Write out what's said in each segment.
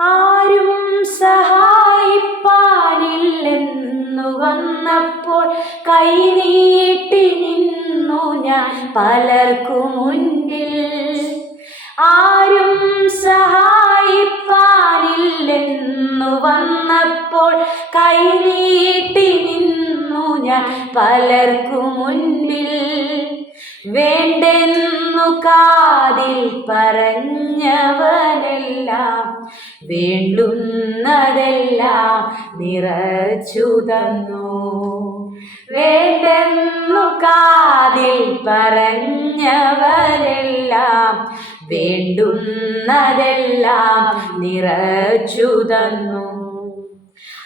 ആരും സഹായിപ്പാനില്ലെന്നു വന്നപ്പോൾ കൈനീട്ടി നിന്നു ഞാൻ പലർക്കു മുന്നിൽ ആരും സഹായിപ്പാനില്ലെന്നു വന്നപ്പോൾ കൈനീട്ടി നിന്നു ഞാൻ പലർക്കു മുൻപിൽ. വേണ്ടെന്നു കാതിൽ പറഞ്ഞവനെല്ലാം വേണ്ടുന്നതെല്ലാം നിറച്ചു തന്നു. വേണ്ടെന്നു കാതിൽ പറഞ്ഞവരെല്ലാം വേണ്ടുന്നതെല്ലാം നിറച്ചു തന്നു.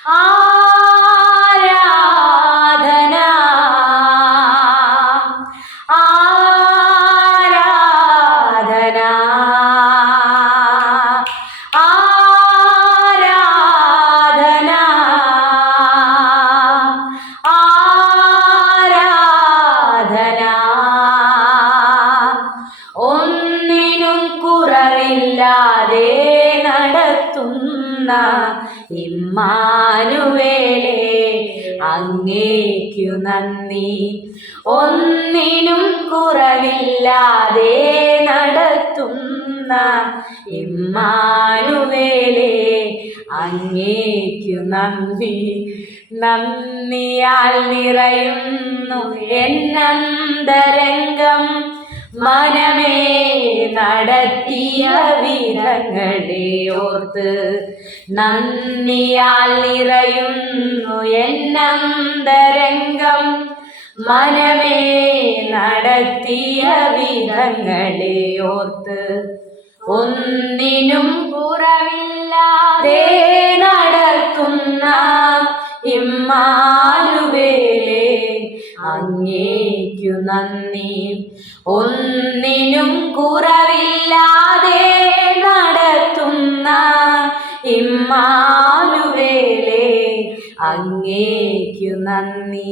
ആരാധന ആരാധന ഒന്നിനും കുറവില്ലാതെ നടത്തുന്ന ഇമ്മാനുവേലേ അങ്ങേക്കു നന്ദി. ഒന്നിനും കുറവില്ലാതെ നടത്തുന്ന ഇമ്മാനുവേലേ അങ്ങേക്കു നന്ദി. നന്ദിയാൽ നിറയുന്നു എന്നന്തരംഗം. മനമേ നടത്തിയ വിധങ്ങളെ ഓർത്ത് നന്ദിയാൽ നിറയുന്നു എന്നന്തരംഗം. മനമേ നടത്തിയ വിധങ്ങളെ ഓർത്ത് ഒന്നിനും കുറവില്ലാതെ നടത്തുന്ന ഇമ്മാനുവേലേ അങ്ങേക്കു നന്ദി. ഒന്നിനും കുറവില്ലാതെ നടത്തുന്ന ഇമ്മാനുവേലേ അങ്ങേക്കു നന്ദി.